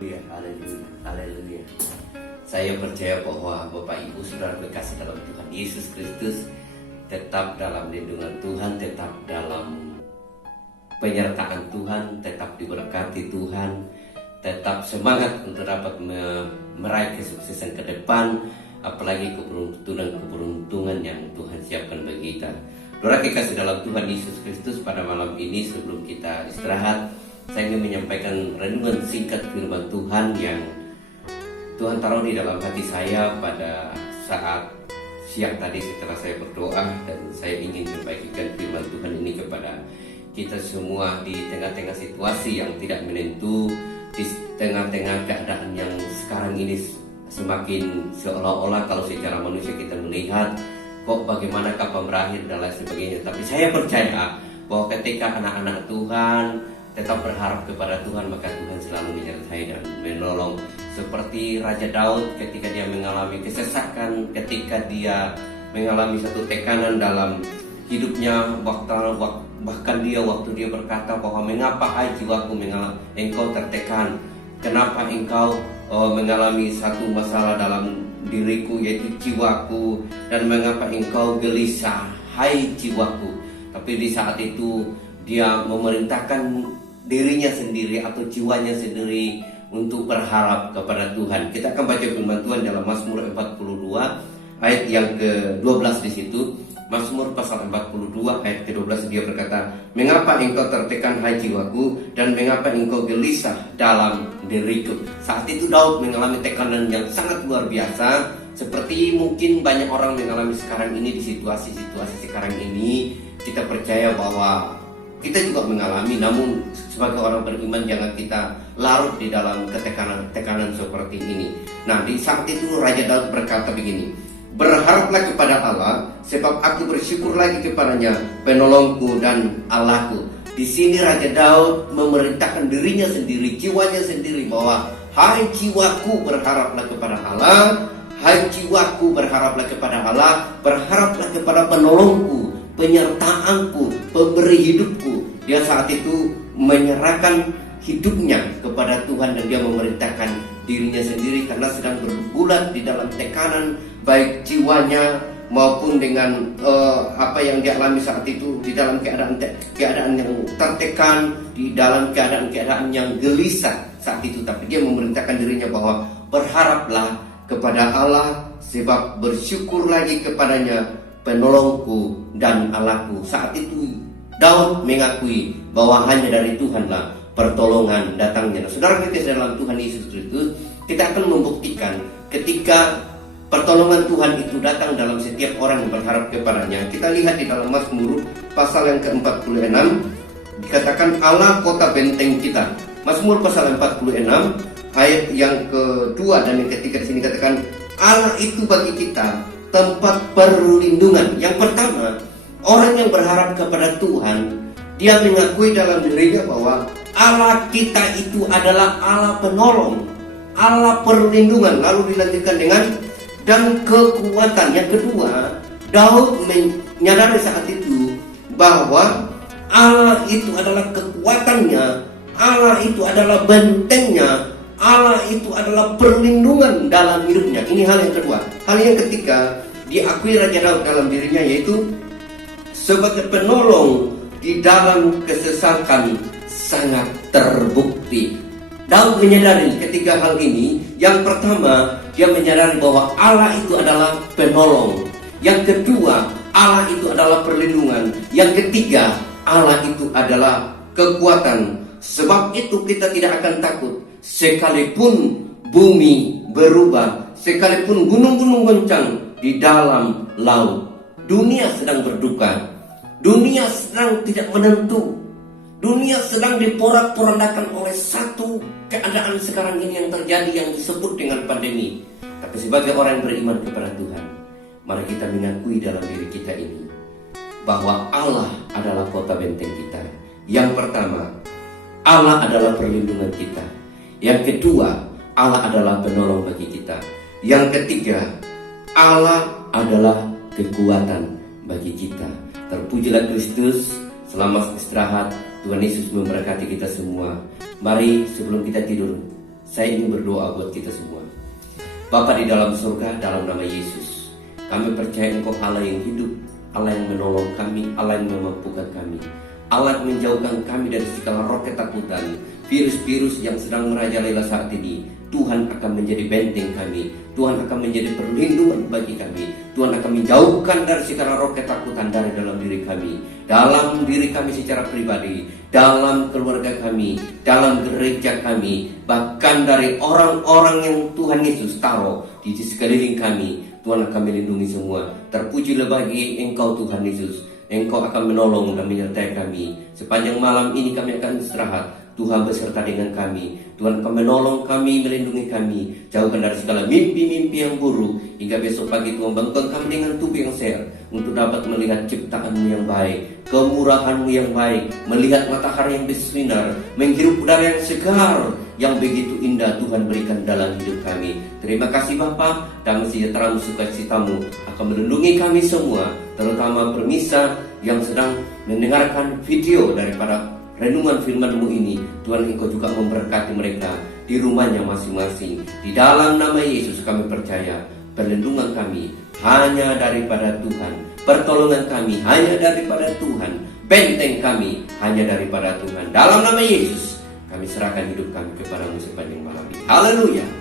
Haleluya, haleluya, haleluya. Saya percaya bahwa Bapak Ibu Saudara berkasih dalam Tuhan Yesus Kristus, tetap dalam lindungan Tuhan, tetap dalam penyertaan Tuhan, tetap diberkati Tuhan, tetap semangat untuk dapat meraih kesuksesan ke depan, apalagi keberuntungan yang Tuhan siapkan bagi kita. Saudara kekasih dalam Tuhan Yesus Kristus, pada malam ini sebelum kita istirahat, saya ingin menyampaikan renungan singkat firman Tuhan yang Tuhan taruh di dalam hati saya pada saat siang tadi setelah saya berdoa, dan saya ingin membagikan firman Tuhan ini kepada kita semua di tengah-tengah situasi yang tidak menentu, di tengah-tengah keadaan yang sekarang ini semakin seolah-olah kalau secara manusia kita melihat kok bagaimanakah pemberakhir dan lain sebagainya. Tapi saya percaya bahwa ketika anak-anak Tuhan tetap berharap kepada Tuhan, maka Tuhan selalu menyertai dan menolong. Seperti Raja Daud ketika dia mengalami kesesakan, ketika dia mengalami satu tekanan dalam hidupnya, bahkan waktu dia berkata bahwa mengapa hai jiwaku engkau tertekan, kenapa engkau mengalami satu masalah dalam diriku yaitu jiwaku, dan mengapa engkau gelisah hai jiwaku. Tapi di saat itu dia memerintahkan dirinya sendiri atau jiwanya sendiri untuk berharap kepada Tuhan. Kita akan baca firman Tuhan dalam Mazmur 42 ayat yang ke-12 di situ. Mazmur pasal 42 ayat ke-12 dia berkata, "Mengapa engkau tertekan hai jiwaku, dan mengapa engkau gelisah dalam diriku?" Saat itu Daud mengalami tekanan yang sangat luar biasa, seperti mungkin banyak orang mengalami sekarang ini. Di situasi-situasi sekarang ini kita percaya bahwa kita juga mengalami, namun sebagai orang beriman jangan kita larut di dalam tekanan seperti ini. Nah, di saat itu Raja Daud berkata begini, "Berharaplah kepada Allah, sebab aku bersyukur lagi kepadanya, penolongku dan Allahku." Di sini Raja Daud memerintahkan dirinya sendiri, jiwanya sendiri, bahwa hai jiwaku berharaplah kepada Allah, hai jiwaku berharaplah kepada Allah, berharaplah kepada penolongku, penyertaanku, pemberi hidupku. Dia saat itu menyerahkan hidupnya kepada Tuhan, dan dia memerintahkan dirinya sendiri karena sedang bergulat di dalam tekanan, baik jiwanya maupun dengan apa yang dia alami saat itu, di dalam keadaan yang tertekan, di dalam keadaan yang gelisah saat itu. Tapi dia memerintahkan dirinya bahwa berharaplah kepada Allah, sebab bersyukur lagi kepadanya, penolongku dan Allahku. Saat itu Daud mengakui bahwa hanya dari Tuhanlah pertolongan datangnya. Nah, saudara kita dalam Tuhan Yesus Kristus, kita akan membuktikan ketika pertolongan Tuhan itu datang dalam setiap orang yang berharap kepadanya. Kita lihat di dalam Mazmur pasal yang ke-46 dikatakan Allah kota benteng kita. Mazmur pasal 46 ayat yang kedua dan yang ketiga di sini katakan Allah itu bagi kita tempat perlindungan. Yang pertama, orang yang berharap kepada Tuhan, dia mengakui dalam dirinya bahwa Allah kita itu adalah Allah penolong, Allah perlindungan. Lalu dilanjutkan dengan dan kekuatan. Yang kedua, Daud menyadari saat itu bahwa Allah itu adalah kekuatannya, Allah itu adalah bentengnya, Allah itu adalah perlindungan dalam hidupnya. Ini hal yang kedua. Hal yang ketiga, diakui Raja Daud dalam dirinya, yaitu sebagai penolong di dalam kesesakan sangat terbukti. Daud menyadari ketiga hal ini. Yang pertama, dia menyadari bahwa Allah itu adalah penolong. Yang kedua, Allah itu adalah perlindungan. Yang ketiga, Allah itu adalah kekuatan. Sebab itu kita tidak akan takut sekalipun bumi berubah, sekalipun gunung-gunung goncang di dalam laut. Dunia sedang berduka, dunia sedang tidak menentu, dunia sedang diporak-porandakan oleh satu keadaan sekarang ini yang terjadi, yang disebut dengan pandemi. Tapi sebagai orang yang beriman kepada Tuhan, mari kita mengakui dalam diri kita ini bahwa Allah adalah kota benteng kita. Yang pertama, Allah adalah perlindungan kita. Yang kedua, Allah adalah penolong bagi kita. Yang ketiga, Allah adalah kekuatan bagi kita. Terpujilah Kristus. Selamat istirahat. Tuhan Yesus memberkati kita semua. Mari sebelum kita tidur, Saya ingin berdoa buat kita semua. Bapa di dalam surga, dalam nama Yesus, kami percaya Engkau Allah yang hidup, Allah yang menolong kami, Allah yang memampukan kami, Allah yang menjauhkan kami dari segala roh ketakutan, virus-virus yang sedang merajalela saat ini. Tuhan akan menjadi benteng kami, Tuhan akan menjadi perlindungan bagi kami, Tuhan akan menjauhkan dari segala roh ketakutan dari dalam diri kami secara pribadi, dalam keluarga kami, dalam gereja kami, bahkan dari orang-orang yang Tuhan Yesus taruh di sekeliling kami. Tuhan akan melindungi semua. Terpujilah bagi Engkau Tuhan Yesus. Engkau akan menolong dan menyertai kami. Sepanjang malam ini kami akan istirahat. Tuhan beserta dengan kami. Tuhan akan menolong kami, melindungi kami. Jauhkan dari segala mimpi-mimpi yang buruk. Hingga besok pagi Tuhan bangun kami dengan tubuh yang sehat. Untuk dapat melihat ciptaan-Mu yang baik, kemurahan-Mu yang baik. Melihat matahari yang bersinar, menghirup udara yang segar, yang begitu indah Tuhan berikan dalam hidup kami. Terima kasih Bapa, damai sejahtera-Mu, sukacita-Mu akan melindungi kami semua. Terutama permisa yang sedang mendengarkan video daripada renungan firman-Mu ini. Tuhan, Engkau juga memberkati mereka di rumahnya masing-masing. Di dalam nama Yesus kami percaya, perlindungan kami hanya daripada Tuhan, pertolongan kami hanya daripada Tuhan, benteng kami hanya daripada Tuhan. Dalam nama Yesus kami serahkan hidup kami kepada-Mu sepanjang malam ini. Haleluya.